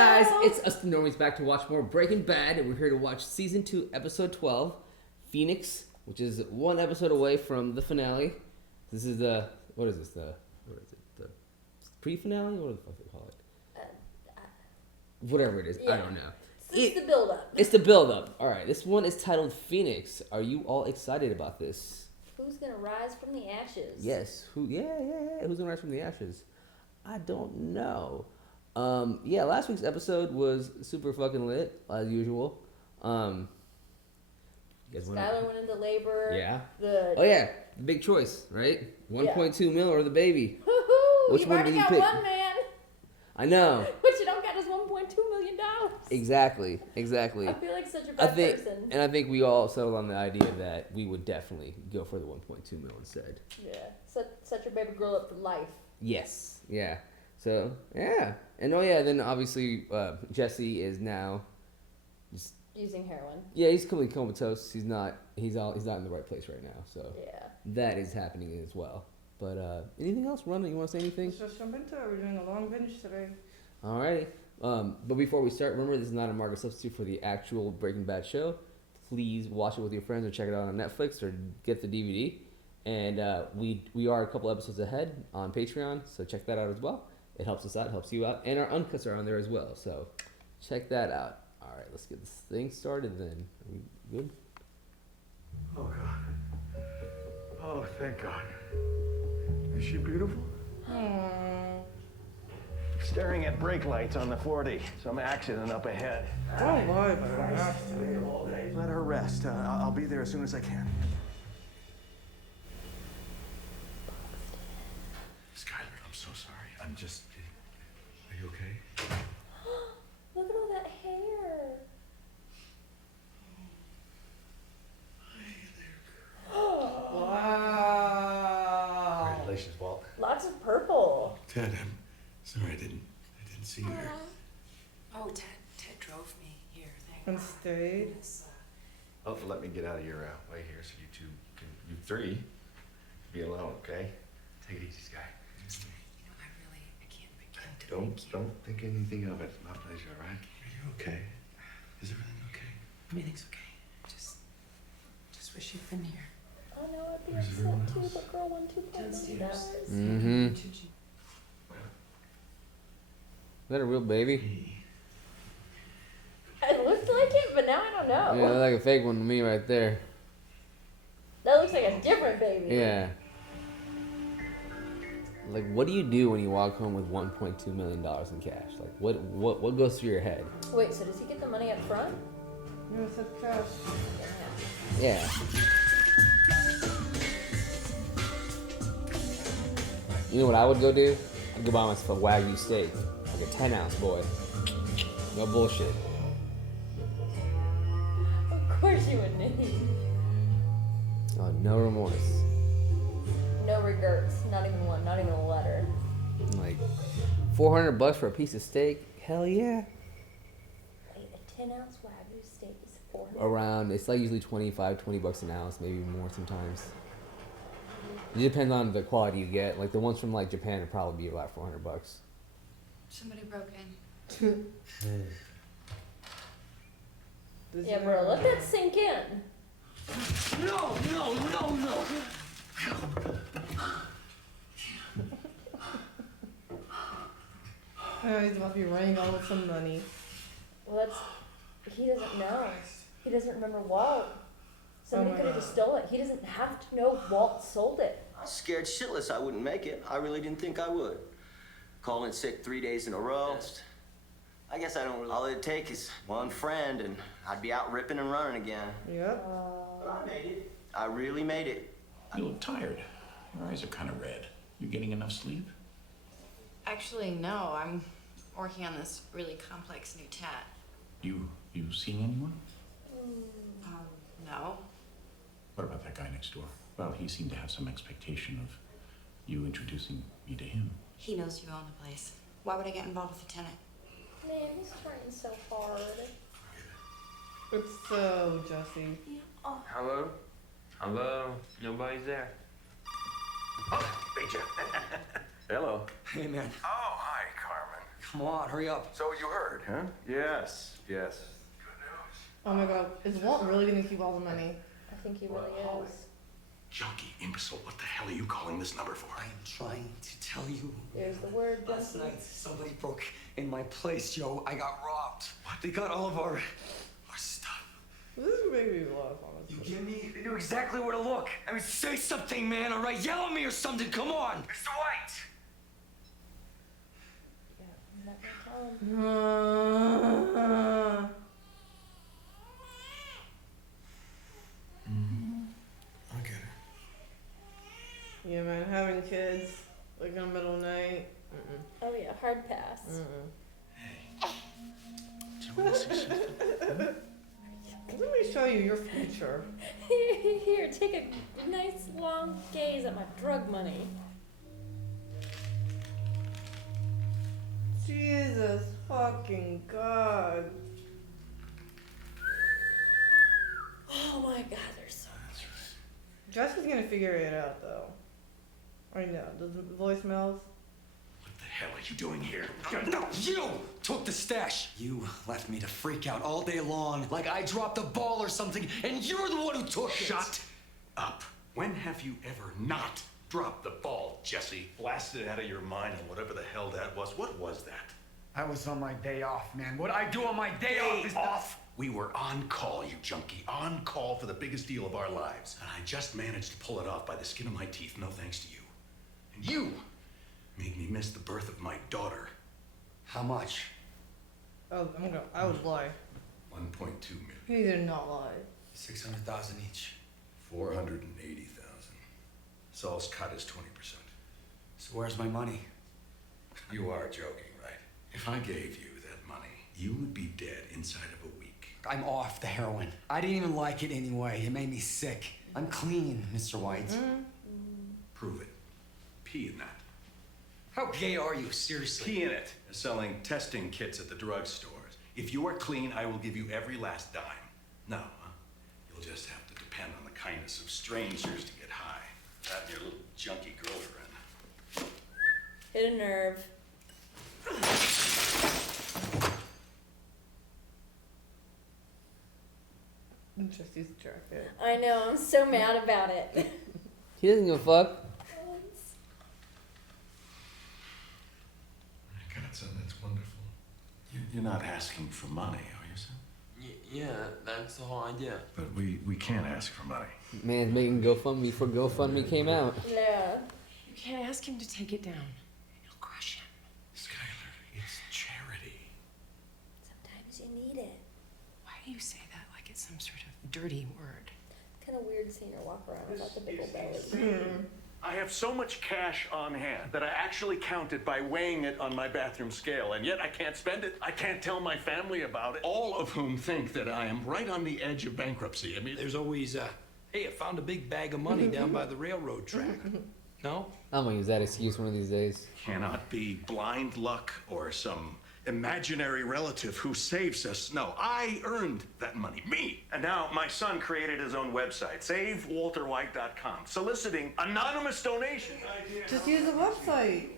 guys, it's us the Normies back to watch more Breaking Bad, and we're here to watch Season 2, Episode 12, Phoenix, which is one episode away from the finale. This is the, what is it, the pre-finale? What the fuck do they call it? Whatever it is, yeah. I don't know. It's the build-up. It's the build-up. Alright, this one is titled Phoenix. Are you all excited about this? Who's gonna rise from the ashes? Yes, who's gonna rise from the ashes? I don't know. Last week's episode was super fucking lit, as usual. Skylar went into labor. Yeah. The big choice, right? 1.2 mil or the baby. Woohoo! Which You've one already do you got pick? one, man. I know. What you don't got is $1.2 million. Exactly. I feel like such a bad person. And I think we all settled on the idea that we would definitely go for the 1.2 mil instead. Yeah. Set your baby girl up for life. Yes. Yeah. So, yeah. And then obviously Jesse is now just using heroin. Yeah, he's completely comatose. He's not in the right place right now. So yeah, that is happening as well. But anything else, Rhonda? You want to say anything? Let's just jump into it. We're doing a long binge today. Alrighty. But before we start, remember this is not a market substitute for the actual Breaking Bad show. Please watch it with your friends or check it out on Netflix or get the DVD. And we are a couple episodes ahead on Patreon, so check that out as well. It helps us out, helps you out, and our uncuts are on there as well. So check that out. All right, let's get this thing started then. Are we good? Oh God. Oh, thank God. Is she beautiful? Aww. Staring at brake lights on the 40. Some accident up ahead. Don't lie about an accident. Let her rest. I'll be there as soon as I can. Skylar, I'm so sorry. I'm just... Are you okay? Look at all that hair. Wow. Congratulations, Walt. Lots of purple. Ted, I'm sorry I didn't see you here. Oh, Ted drove me here. And stayed. Oh, let me get out of your way here so you three, be alone, okay? Take it easy, Sky. I can't begin to thank you. Don't think anything of it. My pleasure, all right? Are you okay? Is everything okay? Everything's okay. Just wish you'd been here. Oh no, I'd be Where's upset everyone too, else? but girl won $2.2 million. Mm-hmm. Is that a real baby? It looked like it, but now I don't know. Yeah, like a fake one to me right there. That looks like a different baby. Yeah. Like, what do you do when you walk home with $1.2 million in cash? Like, what goes through your head? Wait, so does he get the money up front? You said cash. Yeah. You know what I would go do? I'd go buy myself a Wagyu steak. Like a 10-ounce, boy. No bullshit. Of course you would need. Oh, no remorse. No regrets. Not even one. Not even a letter. Like, $400 for a piece of steak? Hell yeah. Wait, a 10-ounce Wagyu steak is $400. Around, it's like usually $20 an ounce, maybe more sometimes. It depends on the quality you get. Like the ones from like Japan would probably be about $400. Somebody broke in. Yeah, bro, let that sink in. No. Oh, he's about to be running on with some money. Well, he doesn't know. He doesn't remember Walt. Somebody could have just stolen it. He doesn't have to know Walt sold it. I was scared shitless I wouldn't make it. I really didn't think I would. Calling sick 3 days in a row. I guess I don't really... All it'd take is one friend and I'd be out ripping and running again. Yep. But I made it. I really made it. You look tired. Your eyes are kind of red. You getting enough sleep? Actually, no. I'm working on this really complex new tat. You seeing anyone? No. What about that guy next door? Well, he seemed to have some expectation of you introducing me to him. He knows you own the place. Why would I get involved with the tenant? Man, he's trying so hard. It's so Jesse. Hello? Hello? Nobody's there. Oh, Rachel. Hello. Hey, man. Oh, hi, Carmen. Come on, hurry up. So you heard, huh? Yes. Oh my god, is Walt really gonna keep all the money? I think he really is. Junkie, imbecile, what the hell are you calling this number for? I am trying to tell you. There's the word, Last junkie. night, somebody broke in my place, Joe. I got robbed. They got all of our stuff. This is making me laugh, You honestly. get me? They knew exactly where to look. I mean, say something, man, all right? Yell at me or something. Come on. Mr. White. Yeah, I'm not gonna tell him. I get it. Yeah, man, having kids, like in the middle of the night. Oh yeah, hard pass. Do you want to see something? Let me show you your future. Here, take a nice long gaze at my drug money. Jesus fucking God. Oh my god, they're so Jesse's gonna figure it out though. Right now, the voicemails. What the hell are you doing here? No, you took the stash. You left me to freak out all day long, like I dropped the ball or something, and you're the one who took it. Shut up. When have you ever not dropped the ball, Jesse? Blasted out of your mind on whatever the hell that was. What was that? I was on my day off, man. What I do on my day off is Off! We were on call, you junkie. On call for the biggest deal of our lives. And I just managed to pull it off by the skin of my teeth, no thanks to you. And you made me miss the birth of my daughter. How much? Oh, I would lie. 1.2 million. He did not lie. 600,000 each. 480,000. Saul's cut is 20%. So where's my money? You are joking, right? If I gave you that money, you would be dead inside of a week. I'm off the heroin. I didn't even like it anyway. It made me sick. I'm clean, Mr. White. Prove it. Pee in that. How gay are you, seriously? Pee in it. They're selling testing kits at the drugstores. If you are clean, I will give you every last dime. No, huh? You'll just have to depend on the kindness of strangers to get high. That and your little junkie girlfriend. hit a nerve. Jesse's jacket. I know, I'm so mad about it. He doesn't give a fuck. God, son, that's wonderful. You're not asking for money, are you, son? Yeah, that's the whole idea. But we can't ask for money. Man's making GoFundMe before GoFundMe came out. Yeah. You can't ask him to take it down. You'll crush him. Skylar, it's charity. Sometimes you need it. Why do you say that like it's some sort of dirty word? Kind of weird seeing her walk around without the big old belly. I have so much cash on hand that I actually count it by weighing it on my bathroom scale, and yet I can't spend it. I can't tell my family about it, all of whom think that I am right on the edge of bankruptcy. I mean, There's always, hey, I found a big bag of money down by the railroad track. No? I'm gonna use that excuse one of these days. cannot be blind luck or some imaginary relative who saves us. No, I earned that money, me. And now my son created his own website, SaveWalterWhite.com, soliciting anonymous donations. Just use the website.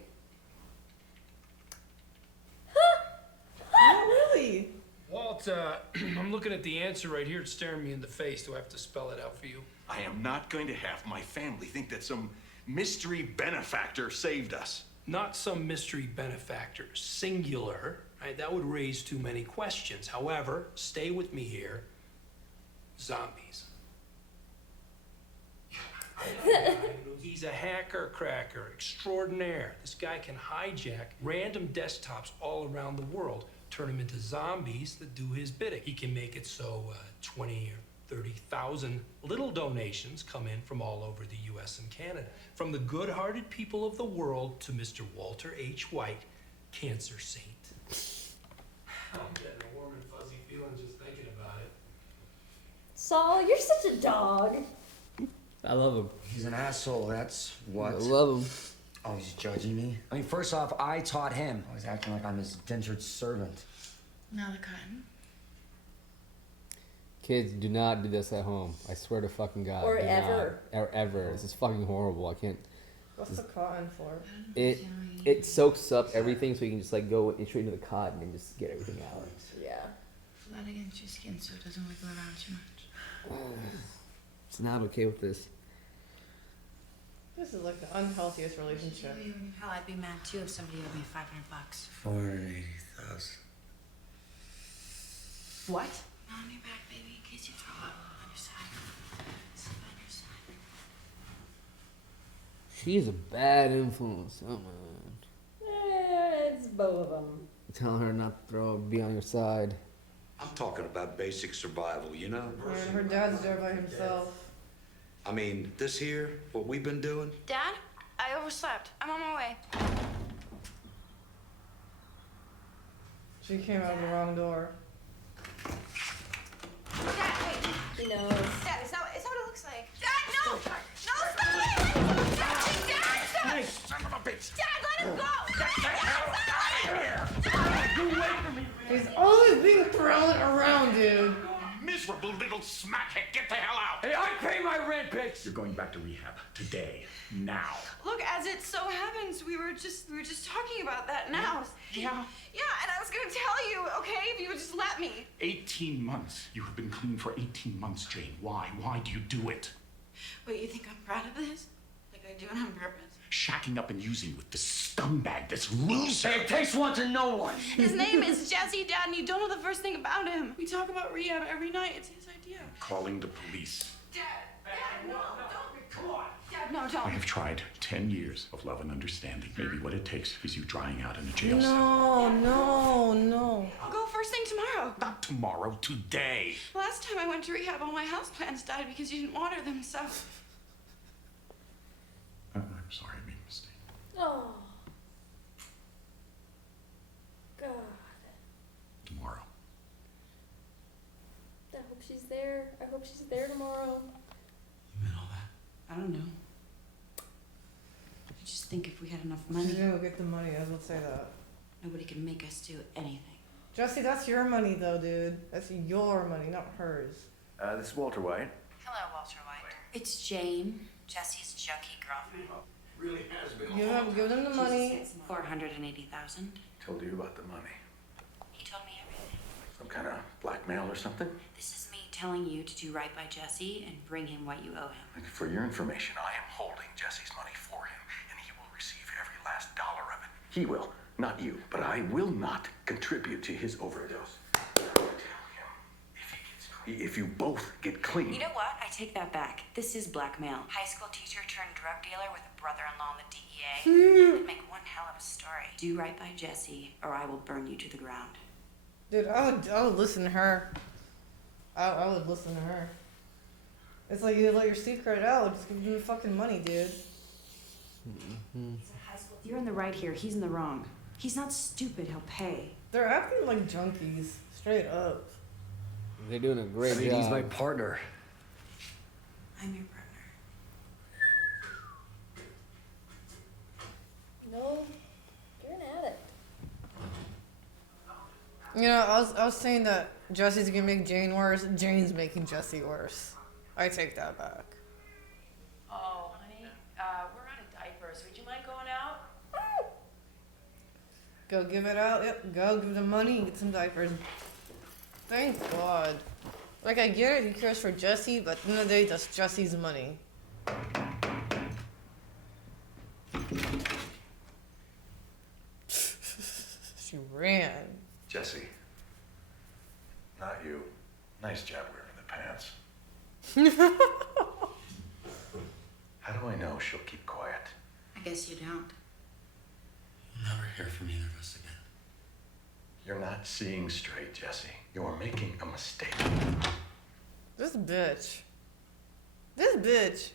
Not really. Walt, I'm looking at the answer right here. It's staring me in the face. Do I have to spell it out for you? I am not going to have my family think that some mystery benefactor saved us. Not some mystery benefactor, singular, right? That would raise too many questions. However, stay with me here. Zombies. He's a hacker cracker extraordinaire. This guy can hijack random desktops all around the world, turn them into zombies that do his bidding. He can make it so 20 or 30,000 little donations come in from all over the US and Canada. From the good-hearted people of the world to Mr. Walter H. White, cancer saint. I'm getting a warm and fuzzy feeling just thinking about it. Saul, you're such a dog. I love him. He's an asshole, that's what. I love him. Oh, he's judging me? I mean, first off, I taught him. I was acting like I'm his indentured servant. Now the cotton. Kids, do not do this at home. I swear to fucking God. Or do ever. Not. Or ever. This is fucking horrible. I can't. What's the cotton for? It soaks up everything, so you can just like go straight into the cotton and just get everything out. Yeah. Flat against your skin so it doesn't wiggle around too much. It's not okay with this. This is like the unhealthiest relationship. Hell, I'd be mad too if somebody owed me $500. 480,000. What? On your back, baby, in case you throw up. On your side. Sleep on your side. She's a bad influence. Oh man. It's both of them. Tell her not to be on your side. I'm talking about basic survival, you know? And her dad's there by himself. I mean, this here, what we've been doing, Dad, I overslept. I'm on my way. She came out the wrong door. Dad, wait. He knows. Dad, it's not what it looks like. Dad, no! No, stop it! Dad, stop! Hey, son of a bitch! Dad, let him go! Get the hell out of here! You wait for me! He's always being thrown around, dude. Miserable little smackhead! Get the hell out! Hey, I pay my rent, bitch! You're going back to rehab today, now. Look, as it so happens, we were just talking about that now. Yeah? Yeah, and I was gonna tell you, okay, if you would just let me. 18 months. You have been clean for 18 months, Jane. Why? Why do you do it? Wait, you think I'm proud of this? Like I do it on purpose? Shacking up and using with this scumbag, this loser. Hey, it takes one to know one. His name is Jesse, Dad, and you don't know the first thing about him. We talk about rehab every night. It's his idea. Calling the police. Dad, no, don't. Come on. Dad, no, I don't. have tried 10 years of love and understanding. Maybe what it takes is you drying out in a jail cell. No. I'll go first thing tomorrow. Not tomorrow, today. Last time I went to rehab, all my houseplants died because you didn't water them, so. I'm sorry, I made a mistake. Oh. God. Tomorrow. I hope she's there. I hope she's there tomorrow. You meant all that? I don't know. I just think if we had enough She's money, gonna go get the money, I will say that. nobody can make us do anything. Jesse, that's your money though, dude. That's your money, not hers. This is Walter White. Hello, Walter White. It's Jane. Jesse's junkie girlfriend. Really has been. Give them the money. 480,000. Told you about the money. He told me everything. Some kind of blackmail or something? This is me telling you to do right by Jesse and bring him what you owe him. For your information, I am holding Jesse's money for him, and he will receive every last dollar of it. He will, not you. But I will not contribute to his overdose. Tell him, if you both get clean. You know what? I take that back. This is blackmail. High school teacher turned drug dealer with a brother-in-law in the DEA. It'd make one hell of a story. Do right by Jesse, or I will burn you to the ground. Dude, I would listen to her. I would listen to her. It's like you let your secret out. Just give them the fucking money, dude. You're in the right here. He's in the wrong. He's not stupid. He'll pay. They're acting like junkies, straight up. They're doing a great job. He's my partner. I'm your partner. No, you're an addict. You know, I was saying that Jesse's gonna make Jane worse. Jane's making Jesse worse. I take that back. Oh, honey, we're out of diapers. Would you mind going out? Go give it out. Yep, go give them money and get some diapers. Thank God. Like, I get it, he cares for Jesse, but at the end of the day, that's Jesse's money. She ran. Jesse. Not you. Nice job wearing the pants. How do I know she'll keep quiet? I guess you don't. You'll never hear from either of us again. You're not seeing straight, Jesse. You're making a mistake. This bitch. This bitch.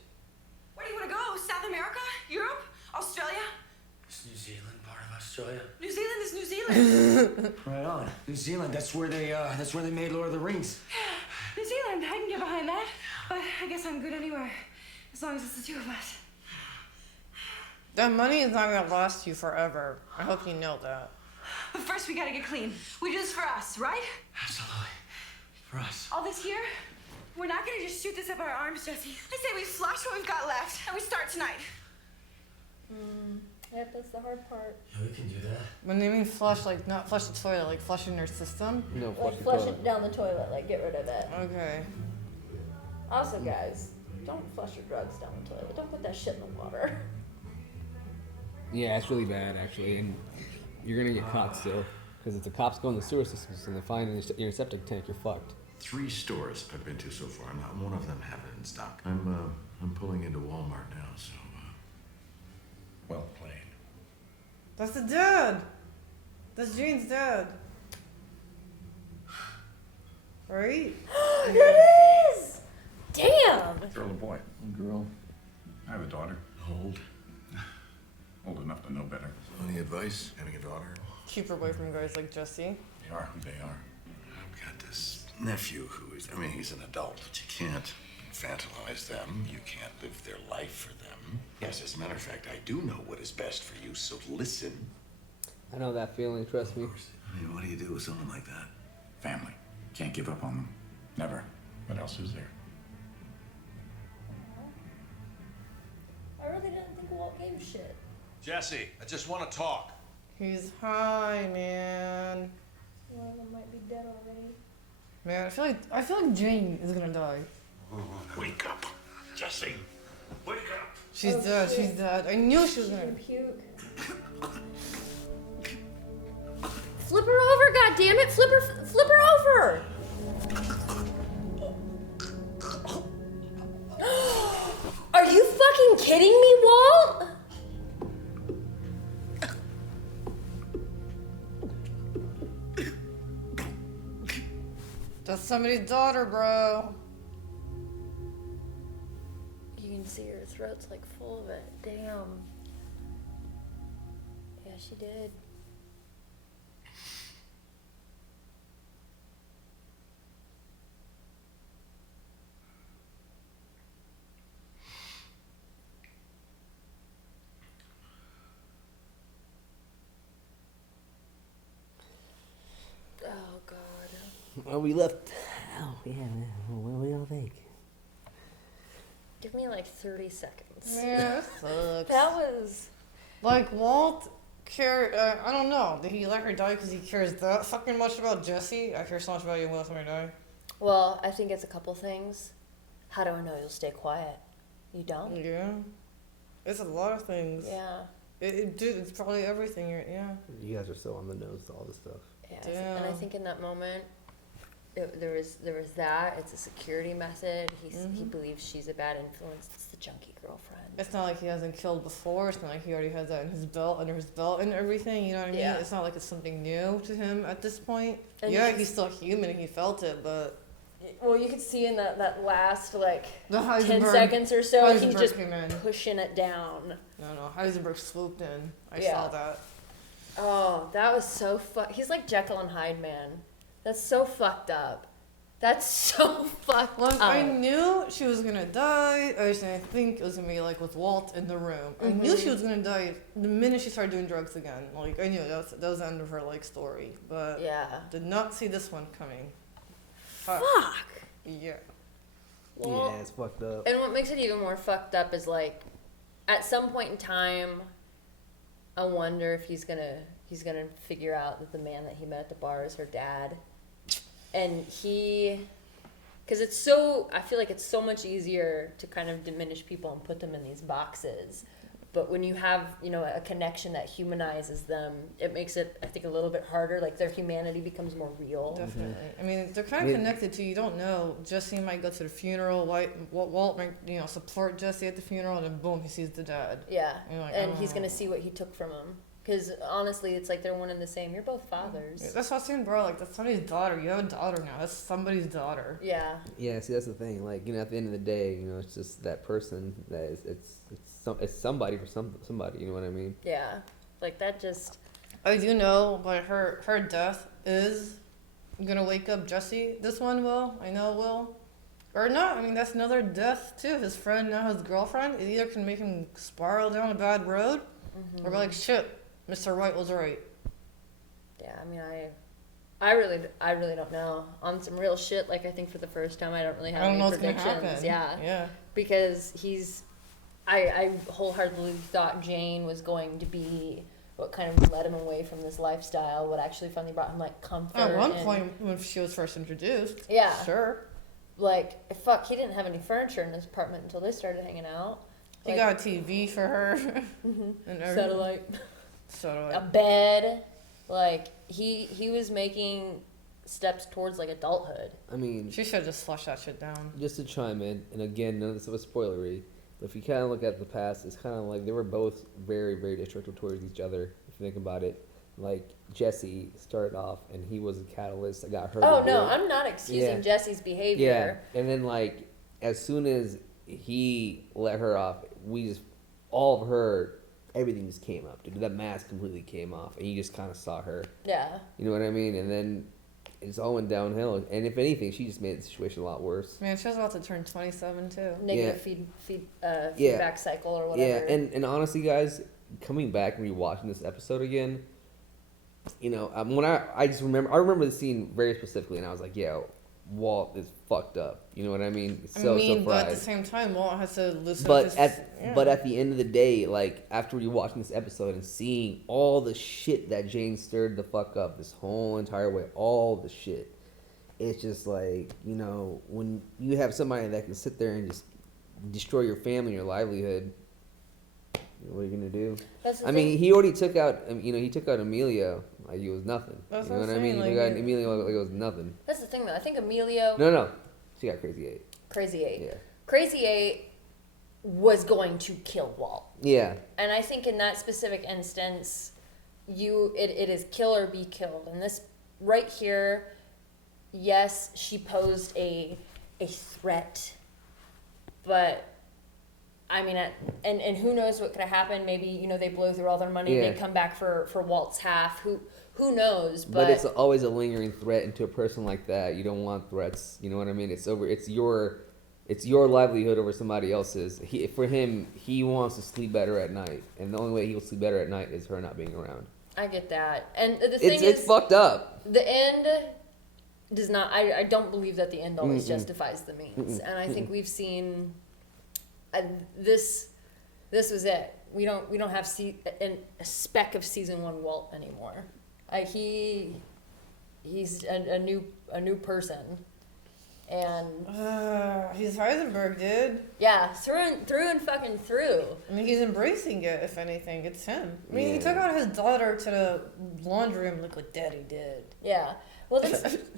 Where do you want to go? South America? Europe? Australia? Is New Zealand part of Australia? New Zealand is New Zealand. Right on. New Zealand, that's where they made Lord of the Rings. New Zealand, I can get behind that. But I guess I'm good anywhere. As long as it's the two of us. That money is not gonna last you forever. I hope you know that. But first we gotta get clean. We do this for us, right? Absolutely. For us. All this here? We're not gonna just shoot this up our arms, Jesse. I say we flush what we've got left, and we start tonight. Yep, that's the hard part. Yeah, we can do that. When they mean flush, like not flush the toilet, like flush in their system? No, flush Like the flush toilet. it down the toilet, like get rid of it. Okay. Also, guys, don't flush your drugs down the toilet. Don't put that shit in the water. Yeah, it's really bad actually, and you're gonna get caught still because if the cops go in the sewer systems and they find your septic tank, you're fucked. 3 stores I've been to so far. Not one of them have it in stock. I'm pulling into Walmart now, so well played. That's the dad. That's Jane's dad. Right? It is! Damn! Girl or boy? Girl. I have a daughter. Old. Old enough to know better. Any advice? Having a daughter? Keep her away from guys like Jesse. They are who they are. I've got this nephew who is, he's an adult, but you can't infantilize them. You can't live their life for them. Yes, as a matter of fact, I do know what is best for you, so listen. I know that feeling. Trust me. What do you do with someone like that? Family. Can't give up on them. Never. What else is there? I really didn't think Walt gave a shit. Jesse, I just want to talk. He's high, man. One of them might be dead already. Man, I feel like Jane is gonna die. Wake up, Jesse. Wake up. She's Oh, dead. shit. She's dead. I knew she was gonna. Puke. Flip her over, goddammit! Flip her over! Are you fucking kidding me, Walt? That's somebody's daughter, bro. You can see her throat's like full of it. Damn. Yeah, she did. Oh, God. Well, we left. Oh, yeah, man. What do y'all think? Give me like 30 seconds. Yeah, that sucks. That was... Like, Walt cared, I don't know. Did he let her die because he cares that fucking much about Jesse? I care so much about you, let her die. Well, I think it's a couple things. How do I know you'll stay quiet? You don't? Yeah. It's a lot of things. Yeah. Dude, it's probably everything. Yeah. You guys are so on the nose to all this stuff. Yeah. And I think in that moment, there was that. It's a security method. He believes she's a bad influence. It's the junkie girlfriend. It's not like he hasn't killed before. It's not like he already has that in his belt, under his belt, and everything. You know what I mean? Yeah. It's not like it's something new to him at this point. And yeah, he's still human and he felt it, but. Well, you could see in that last like The 10 Heisenberg- seconds or so, he's Heisenberg just came in. pushing it down. No, Heisenberg swooped in. I Yeah. saw that. Oh, that was so He's like Jekyll and Hyde, man. That's so fucked up. That's so fucked Look, up. I knew she was gonna die. I didn't think it was gonna be like with Walt in the room. I knew she was gonna die the minute she started doing drugs again. Like I knew that was the end of her like story. But yeah, did not see this one coming. Fuck. Yeah. Well, yeah, it's fucked up. And what makes it even more fucked up is like, at some point in time, I wonder if he's gonna figure out that the man that he met at the bar is her dad, and because I feel like it's so much easier to kind of diminish people and put them in these boxes. But when you have, a connection that humanizes them, it makes it, I think, a little bit harder. Like, their humanity becomes more real. Definitely. I mean, they're kind of connected to, you don't know. Jesse might go to the funeral. Walt might, support Jesse at the funeral, and then boom, he sees the dad. Yeah. Like, and he's going to see what he took from him. Because, honestly, it's like they're one and the same. You're both fathers. Yeah, that's what I'm saying, bro. Like, that's somebody's daughter. You have a daughter now. That's somebody's daughter. Yeah. Yeah, see, that's the thing. Like, at the end of the day, it's just that person that is, it's somebody for somebody, you know what I mean? Yeah. Like, that just... I do know, but her death is gonna wake up Jesse. This one will. I know it will. Or not. I mean, that's another death, too. His friend, now his girlfriend. It either can make him spiral down a bad road, or be like, shit, Mr. White was right. Yeah, I mean, I really don't know. On some real shit, like, I think for the first time, I don't really have any predictions. Yeah. Because he's I wholeheartedly thought Jane was going to be what kind of led him away from this lifestyle. What actually finally brought him like comfort. At one point when she was first introduced. Yeah. Sure. Like, fuck, he didn't have any furniture in his apartment until they started hanging out. He Like, got a TV for her. And everything. Satellite. A bed. Like, he was making steps towards like adulthood. I mean, she should just flush that shit down. Just to chime in, and again, none of this was spoilery, but if you kind of look at the past, it's kind of like they were both very, very destructive towards each other. If you think about it, like Jesse started off, and he was a catalyst that got her. Oh no, I'm not excusing Jesse's behavior. Yeah, and then like as soon as he let her off, all of her, everything just came up. Dude, that mask completely came off, and you just kind of saw her. Yeah. You know what I mean? And then it's all went downhill. And if anything, she just made the situation a lot worse. Man, she was about to turn 27 too. Negative feedback cycle or whatever. Yeah, and honestly, guys, coming back and rewatching this episode again, you know, when I remember the scene very specifically, and I was like, yeah, Walt is fucked up. You know what I mean? So fried. But at the same time, Walt has to listen. But at the end of the day, like after rewatching this episode and seeing all the shit that Jane stirred the fuck up this whole entire way, all the shit, it's just like, you know, when you have somebody that can sit there and just destroy your family, your livelihood, what are you gonna do? I mean, he already took out, he took out Emilio like he was nothing. That's you know what I mean? like, he got Emilio like it was nothing. That's the thing, though. I think Emilio. No, she got Crazy 8. Crazy 8. Yeah. Crazy 8 was going to kill Walt. Yeah. And I think in that specific instance, it is kill or be killed. And this right here, yes, she posed a threat, but I mean, and who knows what could have happened? Maybe they blow through all their money and they come back for Walt's half. Who knows? But it's always a lingering threat, and to a person like that, you don't want threats. You know what I mean? It's your livelihood over somebody else's. For him, he wants to sleep better at night, and the only way he will sleep better at night is her not being around. I get that, and the thing is, it's fucked up. The end does not. I don't believe that the end always justifies the means, and I think we've seen. This was it. We don't have a speck of season 1 Walt anymore. He's a new person, and he's Heisenberg, dude. Yeah, through and fucking through. I mean, he's embracing it. If anything, it's him. I mean, he took out his daughter to the laundry room, like what Daddy did. Yeah. Well,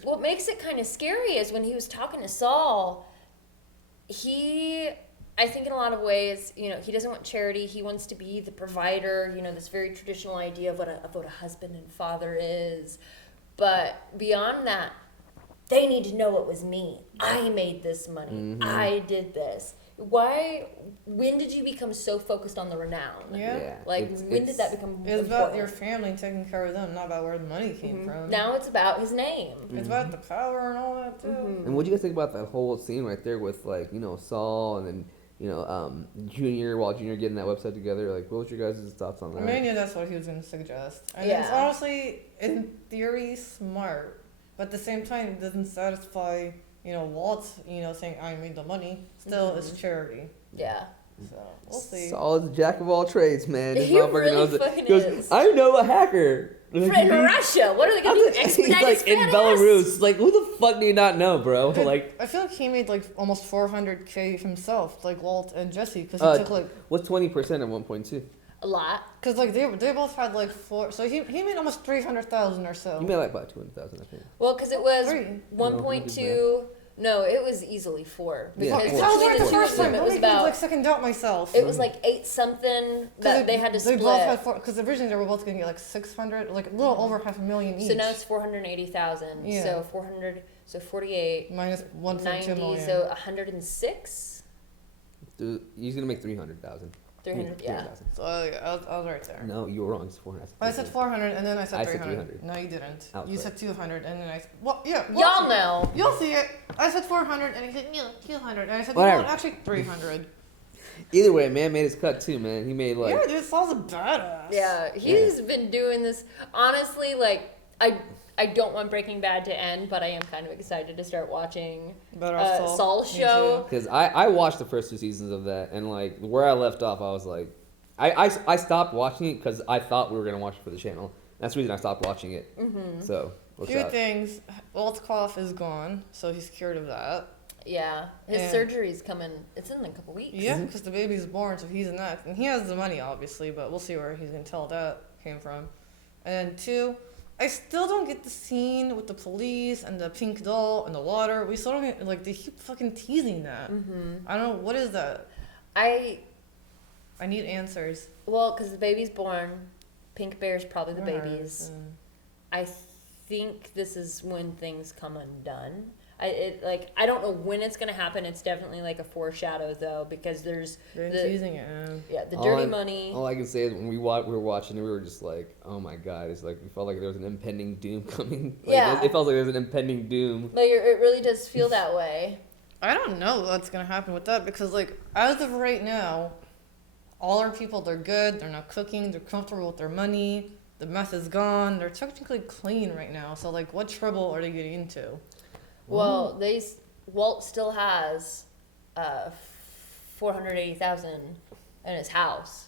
what makes it kind of scary is when he was talking to Saul. I think in a lot of ways, he doesn't want charity. He wants to be the provider, this very traditional idea of what a husband and father is. But beyond that, they need to know it was me. I made this money. Mm-hmm. I did this. When did you become so focused on the renown? Yeah. When did that become It's about your family and taking care of them, not about where the money came from. Now it's about his name. It's about the power and all that, too. And what do you guys think about that whole scene right there with, Saul and then... Walt Jr. getting that website together. Like, what was your guys' thoughts on that? I mean, I knew that's what he was going to suggest. And it's honestly, in theory, smart. But at the same time, it doesn't satisfy, Walt's, saying, I made the money. Still, it's charity. Yeah. So, we'll see. Saul is a jack of all trades, man. He really fucking is. I know a hacker. In Russia. What are they going to do? Expedite his in Belarus. Like, who the fuck do you not know, bro? Dude, like, I feel like he made almost $400K himself, like Walt and Jesse, because he took what's 20% of 1.2? A lot. Because they both had 4. So he made almost 300,000 or so. You made about 200,000, I think. Well, because it was 1.2. No, it was easily 4. Because it was right the first time. It was about second doubt myself. It was 8 something that they had to split. They both had 4 because originally they were both going to get 600, a little over $500,000 each. So now it's 480,000. Yeah. So 400. So 48 minus 1.2 million. So 106. Dude, he's gonna make 300,000. 300, yeah. So I was right there. No, you were wrong. It's 400. I said 400 and then I said 300. I said 300. No, you didn't. Outside. You said 200 and then Y'all know. You'll see it. I said 400 and he said 200 and I said actually 300. Either way, man made his cut too, man. He made dude, Saul's a badass. Yeah, he's been doing this honestly. I I don't want Breaking Bad to end, but I am kind of excited to start watching Better Saul. Saul's Me show. Because I watched the first 2 seasons of that, and like where I left off, I was like, I stopped watching it because I thought we were gonna watch it for the channel. That's the reason I stopped watching it. Mm-hmm. So what's Few up? things. Walt's cough is gone, so he's cured of that. Yeah, his And- surgery's coming. It's in a couple weeks. Yeah, because the baby's born, so he's next. And he has the money, obviously, but we'll see where he's going to tell that came from. And then 2, I still don't get the scene with the police and the pink doll and the water. We still don't get, like, they keep fucking teasing that. Mm-hmm. I don't know, what is that? I need answers. Well, because the baby's born. Pink Bear's probably the Right, baby's. I think this is when things come undone. I don't know when it's gonna happen. It's definitely like a foreshadow though, because there's They're the teasing it. yeah the dirty money. All I can say is when we were watching it, we were just like, oh my god! It's like we felt like there was an impending doom coming. Like, Yeah. it felt like there was an impending doom. But it really does feel that way. I don't know what's going to happen with that because, like, as of right now, all our people, they're good. They're not cooking. They're comfortable with their money. The mess is gone. They're technically clean right now. So, like, what trouble are they getting into? Well, Walt still has $480,000 in his house.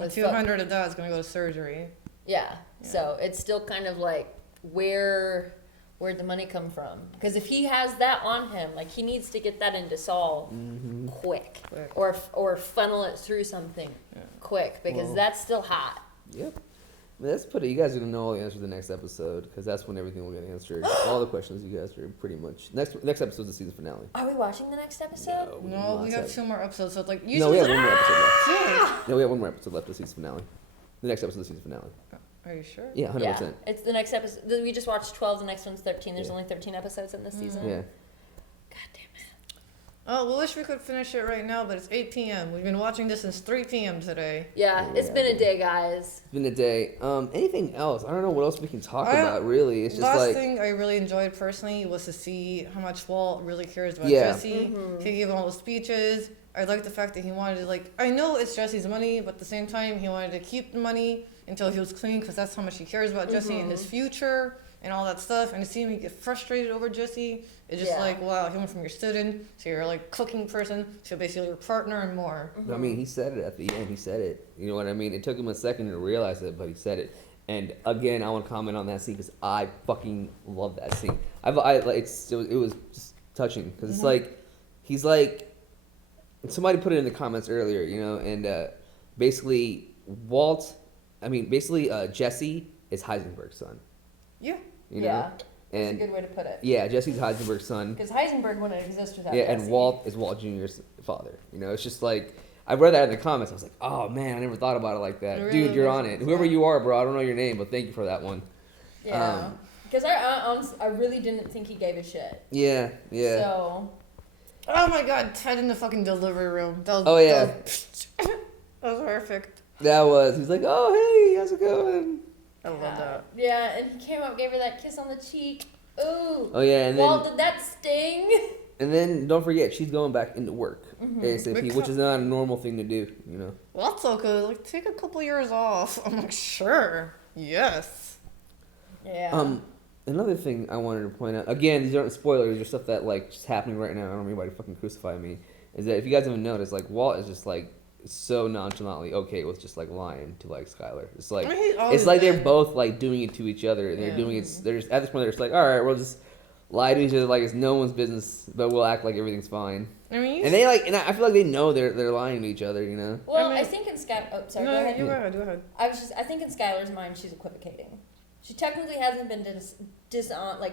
And 200 of that is going to go to surgery. Yeah. So it's still kind of like where'd the money come from? Because if he has that on him, like he needs to get that into Saul quick. Or funnel it through something quick because that's still hot. Yep. Let's put it. You guys are gonna know all the answers the next episode because that's when everything will get answered. All the questions you guys are pretty much next episode's the season finale. Are we watching the next episode? No, we have 2 more episodes. So, like, No, usually. we have one more episode left. Yeah. No, we have one more episode left of the season finale. The next episode of the season finale. Are you sure? Yeah, 100%. Yeah, it's the next episode. We just watched 12. The next one's 13. There's only 13 episodes in this season. Yeah. Oh, we wish we could finish it right now, but it's 8 p.m. We've been watching this since 3 p.m. today. Yeah, it's been a day, guys. It's been a day. Anything else? I don't know what else we can talk about. Really, it's just last like thing I really enjoyed personally was to see how much Walt really cares about Yeah. Jesse. He gave all the speeches. I like the fact that he wanted to, like, I know it's Jesse's money, but at the same time, he wanted to keep the money until he was clean because that's how much he cares about Jesse and his future and all that stuff. And to see him get frustrated over Jesse, it's just like, wow, he went from your student to your, like, cooking person to basically your partner and more. I mean, he said it at the end. He said it. You know what I mean? It took him a second to realize it, but he said it. And again, I want to comment on that scene because I fucking love that scene. It was just touching because it's like he's like somebody put it in the comments earlier, you know, and basically Jesse is Heisenberg's son. Yeah. You know? Yeah. That's And a good way to put it. yeah, Jesse's Heisenberg's son. Because Heisenberg wouldn't exist without Yeah, Jesse. and Walt is Walt Jr.'s father. You know, it's just like I read that in the comments. I was like, oh man, I never thought about it like that. It Dude, really you're makes on it. sense, Whoever yeah. you are, bro, I don't know your name, but thank you for that one. Yeah. Because I really didn't think he gave a shit. Yeah, yeah. So. Oh my god, Ted in the fucking delivery room. That was, Oh, yeah. That was perfect. He's like, oh hey, how's it going? I love that. Yeah, and he came up, gave her that kiss on the cheek. Ooh. Oh yeah, and Walt, then did that sting? and then don't forget she's going back into work Mhm. ASAP, which is not a normal thing to do, you know. Walt's so good. Like, take a couple years off. I'm like, sure. Yes. Yeah. Another thing I wanted to point out, again, these aren't spoilers, they're stuff that like just happening right now. I don't want anybody to fucking crucify me. Is that if you guys haven't noticed, like Walt is just like so nonchalantly okay with just like lying to like Skylar. It's like I mean, he's always it's like they're been. both like doing it to each other, and they're Yeah. doing it. They're just, at this point they're just like, all right, we'll just lie to each other like it's no one's business, but we'll act like everything's fine. I mean, And they like, and I feel like they know they're lying to each other, you know. Well, I I mean- think in Sky. Oh, sorry. No, go ahead. you go ahead. Go ahead. I think in Skylar's mind, she's equivocating. She technically hasn't been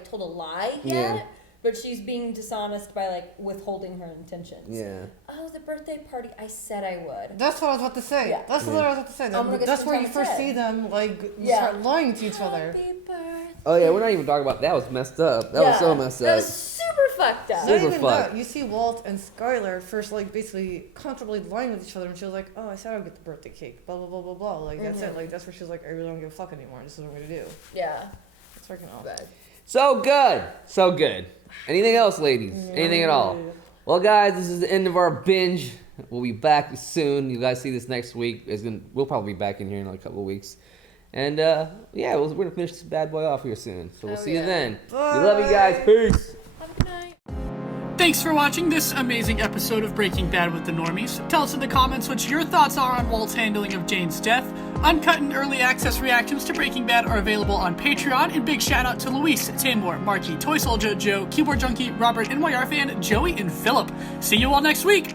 told a lie yet, Yeah. but she's being dishonest by like withholding her intentions. Yeah. Oh, the birthday party! I said I would. That's what I was about to say. Yeah. That's what I was about to say. I'm gonna get That's some where you time first instead. see them, like, Yeah. start lying to each other. Happy birthday. Oh yeah, we're not even talking about that. Was messed up. That was so messed That up. was super fucked up. Not Super even fucked. that. You see Walt and Skylar first, like, basically comfortably lying with each other, and she was like, "Oh, I said I'd get the birthday cake." Blah blah blah blah blah. Like that's it. Like that's where she's like, "I really don't give a fuck anymore. This is what I'm gonna do." Yeah. It's working out. Bad. So good. So good. Anything else, ladies? Anything at all? Well, guys, this is the end of our binge. We'll be back soon. You guys see this next week. We'll probably be back in here in like a couple of weeks. And yeah, we're gonna finish this bad boy off here soon. So we'll see you then. Bye. We love you guys. Peace. Have a good night. Thanks for watching this amazing episode of Breaking Bad with the Normies. Tell us in the comments what your thoughts are on Walt's handling of Jane's death. Uncut and early access reactions to Breaking Bad are available on Patreon. And big shout out to Luis, Tanmore, Marky, Toy Soldier, Joe, Keyboard Junkie, Robert, NYR Fan, Joey, and Philip. See you all next week.